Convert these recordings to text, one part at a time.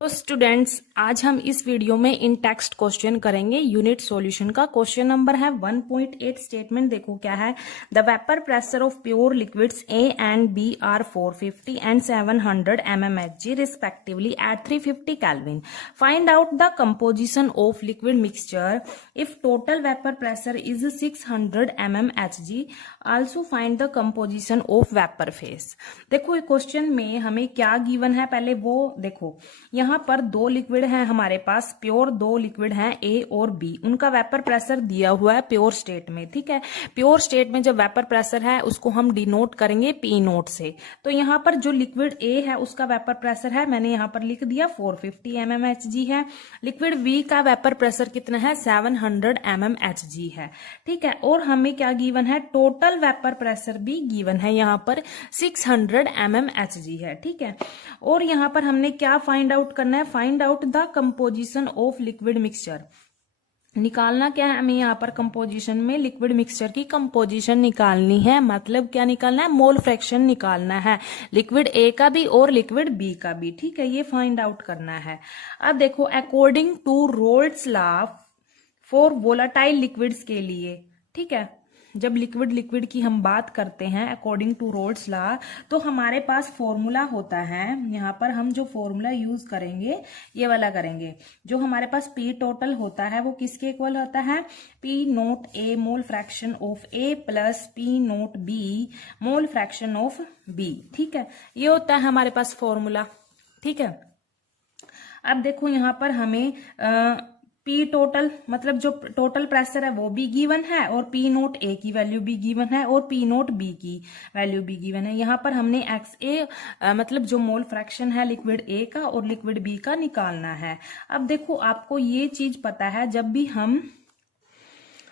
तो स्टूडेंट्स, आज हम इस वीडियो में इन टेक्स्ट क्वेश्चन करेंगे यूनिट सॉल्यूशन का। क्वेश्चन नंबर है 1.8। स्टेटमेंट देखो क्या है। The vapour pressure of pure liquids A and B are 450 and 700 mmHg respectively at 350 kelvin. Find out the composition of liquid mixture if total vapour pressure is 600 mmHg। Also find the composition of vapour phase. देखो question में हमें क्या given है, पहले वो देखो। यहाँ पर दो लिक्विड है हमारे पास, प्योर दो लिक्विड हैं ए और बी। उनका वेपर प्रेशर दिया हुआ है प्योर स्टेट में। ठीक है, प्योर स्टेट में जब वेपर प्रेशर है उसको हम डिनोट करेंगे पी नोट से। तो यहाँ पर जो लिक्विड ए है उसका वेपर प्रेशर है, मैंने यहाँ पर लिख दिया 450 mmHg है। लिक्विड बी का वेपर प्रेशर कितना है, 700 mmHg है। ठीक है, और हमें क्या गिवन है, टोटल वेपर प्रेशर भी गिवन है यहाँ पर 600 mmHg है। ठीक है, और यहाँ पर हमने क्या फाइंड आउट करना है, find out the composition of liquid mixture. निकालना क्या है हमें यहाँ पर, कंपोजिशन में लिक्विड मिक्सचर की कंपोजिशन निकालनी है। मतलब क्या निकालना है, मोल फ्रैक्शन निकालना है, लिक्विड ए का भी और लिक्विड बी का भी। ठीक है, ये फाइंड आउट करना है। अब देखो, according to Raoult's law for volatile liquids के लिए, ठीक है, जब लिक्विड की हम बात करते हैं अकॉर्डिंग टू रोल्स लॉ, तो हमारे पास फॉर्मूला होता है। यहाँ पर हम जो फॉर्मूला यूज करेंगे ये वाला करेंगे। जो हमारे पास पी टोटल होता है वो किसके इक्वल होता है, P naught A mole fraction of A plus P naught B mole fraction of B. ठीक है, ये होता है हमारे पास फॉर्मूला। ठीक है, अब देखो यहाँ पर हमें पी टोटल मतलब जो टोटल प्रेशर है वो भी गिवन है, और पी नोट ए की वैल्यू भी गिवन है, और पी नोट बी की वैल्यू भी गिवन है। यहाँ पर हमने एक्स ए मतलब जो मोल फ्रैक्शन है लिक्विड ए का और लिक्विड बी का निकालना है। अब देखो, आपको ये चीज पता है, जब भी हम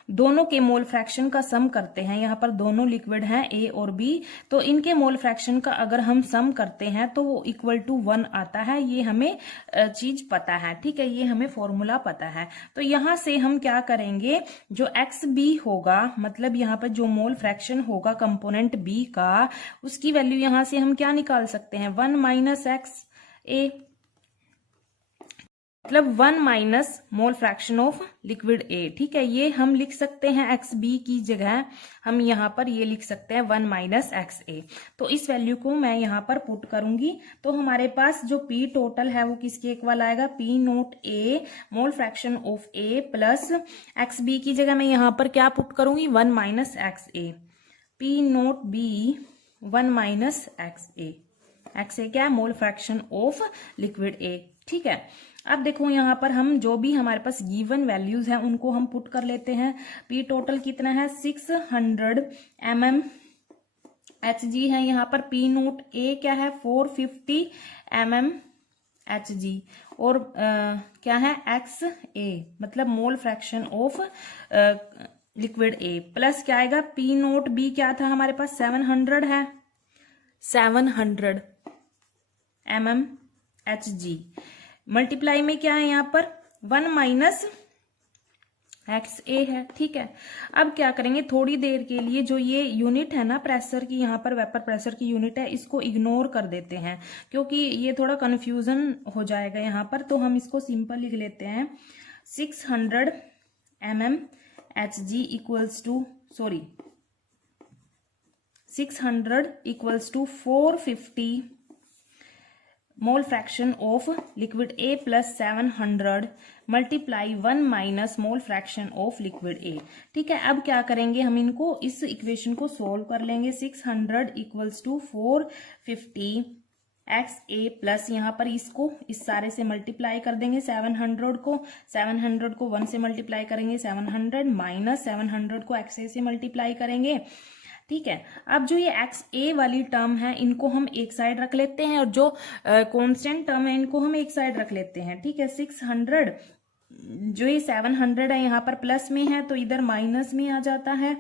दोनों के मोल फ्रैक्शन का सम करते हैं, यहाँ पर दोनों लिक्विड हैं ए और बी, तो इनके मोल फ्रैक्शन का अगर हम सम करते हैं तो वो इक्वल टू 1 आता है। ये हमें चीज पता है। ठीक है, ये हमें फॉर्मूला पता है। तो यहाँ से हम क्या करेंगे, जो एक्स बी होगा मतलब यहाँ पर जो मोल फ्रैक्शन होगा कंपोनेंट बी का, उसकी वैल्यू यहाँ से हम क्या निकाल सकते हैं, 1 माइनस एक्स ए, मतलब 1 minus mole fraction of liquid A. ठीक है, ये हम लिख सकते हैं एक्स बी की जगह हम यहाँ पर ये लिख सकते हैं 1 माइनस एक्स ए। तो इस वैल्यू को मैं यहाँ पर पुट करूंगी, तो हमारे पास जो पी टोटल है वो किसके इक्वल आएगा, P naught A mole fraction of A plus X B की जगह मैं यहाँ पर क्या पुट करूंगी, 1 minus X A, P naught B 1 minus X A. X A क्या है, mole fraction of liquid A. ठीक है, अब देखो यहाँ पर हम जो भी हमारे पास गिवन वैल्यूज हैं उनको हम पुट कर लेते हैं। पी टोटल कितना है, 600 mmHg है। यहाँ पर पी नोट ए क्या है, 450 mmHg, और क्या है एक्स ए मतलब मोल fraction of liquid A, plus क्या आएगा, पी नोट बी क्या था हमारे पास, 700 है, 700 mmHg, मल्टीप्लाई में क्या है यहाँ पर 1 माइनस एक्स ए है। ठीक है, अब क्या करेंगे, थोड़ी देर के लिए जो ये यूनिट है ना प्रेशर की, यहाँ पर वेपर प्रेशर की यूनिट है, इसको इग्नोर कर देते हैं क्योंकि ये थोड़ा कंफ्यूजन हो जाएगा यहाँ पर। तो हम इसको सिंपल लिख लेते हैं, 600 mmHg equals to 600 equals to 450 mole fraction of liquid A plus 700 multiply 1 minus mole fraction of liquid A. ठीक है, अब क्या करेंगे, हम इनको इस इक्वेशन को सोल्व कर लेंगे। 600 equals to 450 X A plus यहाँ पर इसको इस सारे से मल्टीप्लाई कर देंगे, 700 को 1 से मल्टीप्लाई करेंगे, 700 माइनस 700 को एक्स ए से मल्टीप्लाई करेंगे। ठीक है, अब जो ये एक्स ए वाली टर्म है इनको हम एक साइड रख लेते हैं, और जो कांस्टेंट टर्म है इनको हम एक साइड रख लेते हैं। ठीक है, 600 जो ये 700 है यहाँ पर प्लस में है तो इधर माइनस में आ जाता है,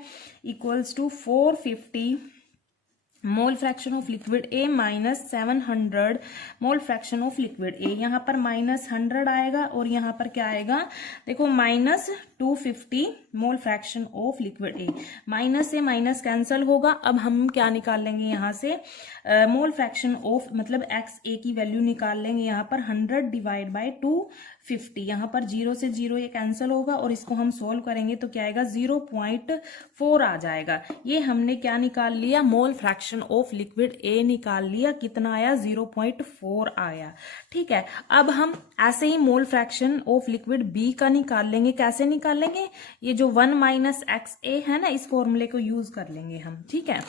equals to 450 mole fraction of liquid A minus 700 mole fraction of liquid A. यहाँ पर -100 आएगा और यहाँ पर क्या आएगा, देखो -250 मोल fraction of liquid A. Minus से माइनस कैंसल होगा। अब हम क्या निकाल लेंगे यहाँ से, मोल फ्रैक्शन ऑफ मतलब एक्स ए की वैल्यू निकाल लेंगे। यहाँ पर 100 डिवाइड बाय 250, यहाँ पर 0 से 0 ये कैंसिल होगा और इसको हम सोल्व करेंगे तो क्या आएगा, 0.4 आ जाएगा। ये हमने क्या निकाल लिया, मोल फ्रैक्शन ऑफ लिक्विड ए निकाल लिया। कितना आया, 0.4 आया। ठीक है, अब हम ऐसे ही mole fraction of liquid B का निकाल लेंगे। कैसे निकाल लेंगे, ये जो 1 माइनस एक्स ए है ना, इस फॉर्मूले को यूज कर लेंगे हम। ठीक है,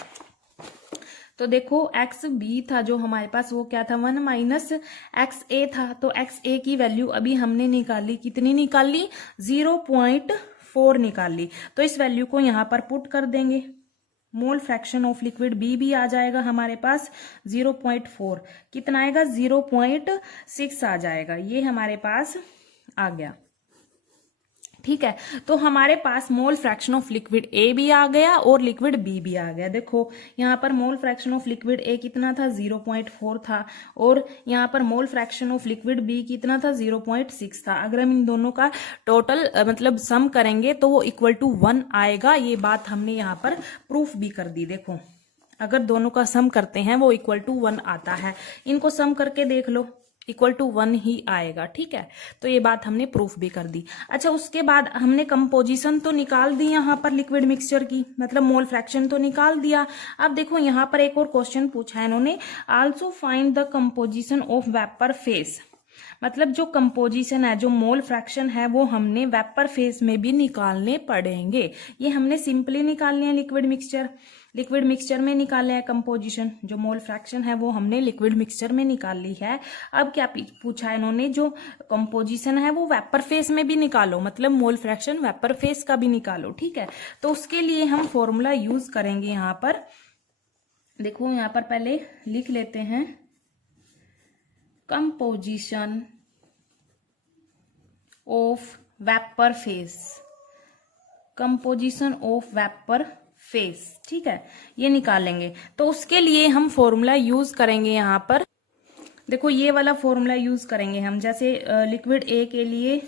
तो देखो एक्स बी था जो हमारे पास, वो क्या था, 1 माइनस एक्स ए था। तो एक्स ए की वैल्यू अभी हमने निकाली, कितनी निकाल ली, 0.4 निकाल ली। तो इस वैल्यू को यहाँ पर पुट कर देंगे। Mole fraction of liquid B भी आ जाएगा हमारे पास 0.4, कितना आएगा, 0.6 आ जाएगा। ये हमारे पास आ गया। ठीक है, तो हमारे पास mole fraction of liquid A भी आ गया और लिक्विड बी भी आ गया। देखो यहाँ पर mole fraction of liquid A कितना था, 0.4 था, और यहाँ पर mole fraction of liquid B कितना था, 0.6 था। अगर हम इन दोनों का टोटल मतलब सम करेंगे तो वो इक्वल टू 1 आएगा। ये बात हमने यहाँ पर प्रूफ भी कर दी। देखो अगर दोनों का सम करते हैं वो इक्वल टू 1 आता है। इनको सम करके देख लो, इक्वल टू 1 ही आएगा। ठीक है, तो ये बात हमने प्रूफ भी कर दी। अच्छा, उसके बाद हमने कंपोजिशन तो निकाल दी यहाँ पर लिक्विड मिक्सचर की, मतलब मोल फ्रैक्शन तो निकाल दिया। अब देखो यहाँ पर एक और क्वेश्चन पूछा है इन्होंने, also find the composition of vapour face. मतलब जो कंपोजिशन है, जो मोल फ्रैक्शन है, वो हमने वेपर फेस में भी निकालने पड़ेंगे। ये हमने सिंपली निकालने हैं लिक्विड मिक्सचर में निकाले हैं कंपोजिशन। जो मोल फ्रैक्शन है वो हमने लिक्विड मिक्सचर में निकाल ली है। अब क्या पूछा है इन्होंने, जो कंपोजिशन है वो वेपर फेस में भी निकालो, मतलब मोल फ्रैक्शन वेपर फेस का भी निकालो। ठीक है, तो उसके लिए हम फॉर्मूला यूज करेंगे। यहाँ पर देखो, यहाँ पर पहले लिख लेते हैं composition of vapour face, composition of vapour face. ठीक है, ये निकालेंगे। तो उसके लिए हम फॉर्मूला यूज करेंगे। यहाँ पर देखो ये वाला फॉर्मूला यूज करेंगे हम। जैसे लिक्विड ए के लिए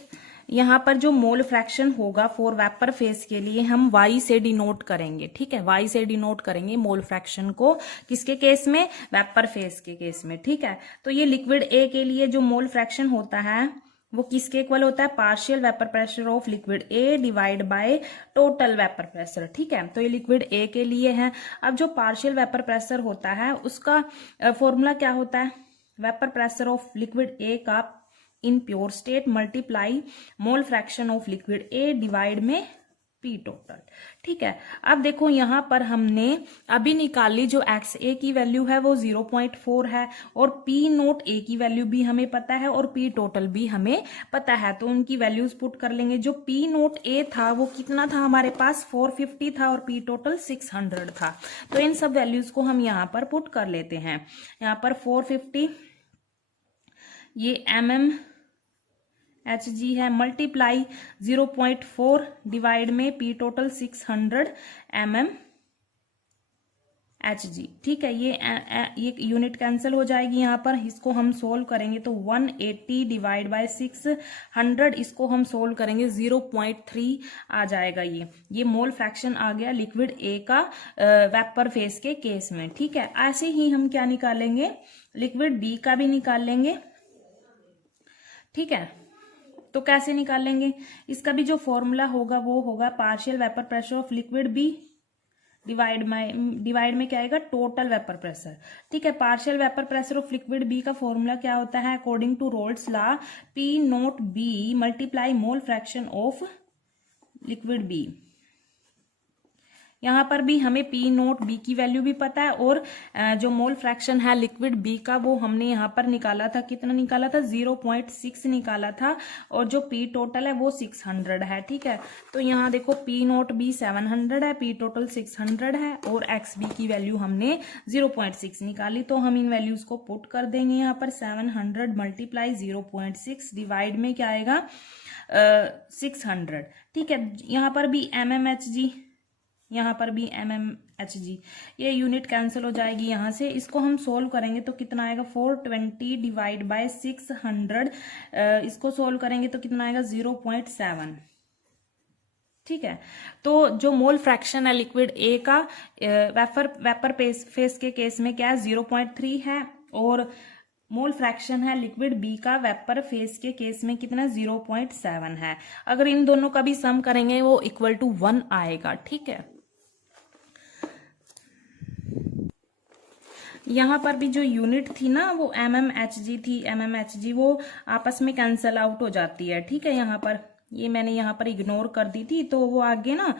यहाँ पर जो मोल फ्रैक्शन होगा फॉर वेपर फेस के लिए हम y से डिनोट करेंगे। ठीक है, y से डिनोट करेंगे मोल फ्रैक्शन को। किसके केस में, वेपर फेस के केस में। ठीक है, तो ये लिक्विड ए के लिए जो मोल फ्रैक्शन होता है वो किसके इक्वल होता है, partial vapour pressure of liquid A divide by total vapour pressure. ठीक है, तो ये लिक्विड ए के लिए है। अब जो पार्शियल वेपर प्रेशर होता है उसका फॉर्मूला क्या होता है, vapour pressure of liquid A का in pure state multiply mole fraction of liquid A divide में पी टोटल। ठीक है, अब देखो यहाँ पर हमने अभी निकाली जो एक्स ए की वैल्यू है वो 0.4 है और पी नोट ए की वैल्यू भी हमें पता है और पी टोटल भी हमें पता है। तो उनकी वैल्यूज पुट कर लेंगे। जो पी नोट ए था वो कितना था हमारे पास, 450 था और पी टोटल 600 था। तो इन सब वैल्यूज को हम यहाँ पर पुट कर लेते हैं। यहाँ पर 450 ये HG है, मल्टीप्लाई 0.4 डिवाइड में पी टोटल 600 HG। ठीक है, ये यूनिट कैंसिल हो जाएगी यहाँ पर। इसको हम सोल्व करेंगे तो 180 डिवाइड बाय 600, इसको हम सोल्व करेंगे 0.3 आ जाएगा। ये मोल फ्रैक्शन आ गया लिक्विड ए का वेपर फेस के केस में। ठीक है, ऐसे ही हम क्या निकालेंगे, लिक्विड बी का भी निकाल लेंगे। ठीक है, तो कैसे निकालेंगे, इसका भी जो फॉर्मूला होगा वो होगा partial vapour pressure of liquid B divide में क्या आएगा, टोटल वेपर प्रेशर। ठीक है, partial vapour pressure of liquid B का फॉर्मूला क्या होता है, according to Raoult's law, P naught B multiply mole fraction of liquid B. यहाँ पर भी हमें पी नोट बी की वैल्यू भी पता है और जो मोल फ्रैक्शन है लिक्विड बी का वो हमने यहाँ पर निकाला था, कितना निकाला था, 0.6 निकाला था और जो पी टोटल है वो 600 है। ठीक है, तो यहाँ देखो पी नोट बी 700 है, पी टोटल 600 है और एक्स बी की वैल्यू हमने 0.6 निकाली। तो हम इन वैल्यूज को पुट कर देंगे यहाँ पर। 700 मल्टीप्लाई 0.6 डिवाइड में क्या आएगा, 600। ठीक है, यहाँ पर भी HG यहाँ पर भी mmHg, ये यूनिट कैंसिल हो जाएगी यहाँ से। इसको हम सोल्व करेंगे तो कितना आएगा 420 डिवाइड बाय 600, इसको सोल्व करेंगे तो कितना आएगा 0.7। ठीक है, तो जो मोल फ्रैक्शन है लिक्विड ए का वेपर फेस के केस में क्या है 0.3 है, और मोल फ्रैक्शन है लिक्विड बी का वेपर फेस के केस में कितना 0.7 है। अगर इन दोनों का भी सम करेंगे वो इक्वल टू 1 आएगा। ठीक है, यहाँ पर भी जो यूनिट थी ना वो mmHg थी, mmHg वो आपस में कैंसल आउट हो जाती है। ठीक है, यहाँ पर ये मैंने यहाँ पर इग्नोर कर दी थी, तो वो आगे ना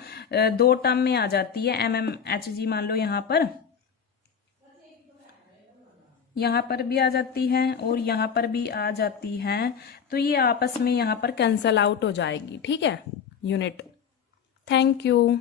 2 टर्म में आ जाती है mmHg। मान लो यहाँ पर भी आ जाती है और यहाँ पर भी आ जाती है, तो ये आपस में यहाँ पर कैंसल आउट हो जाएगी। ठीक है यूनिट। Thank you.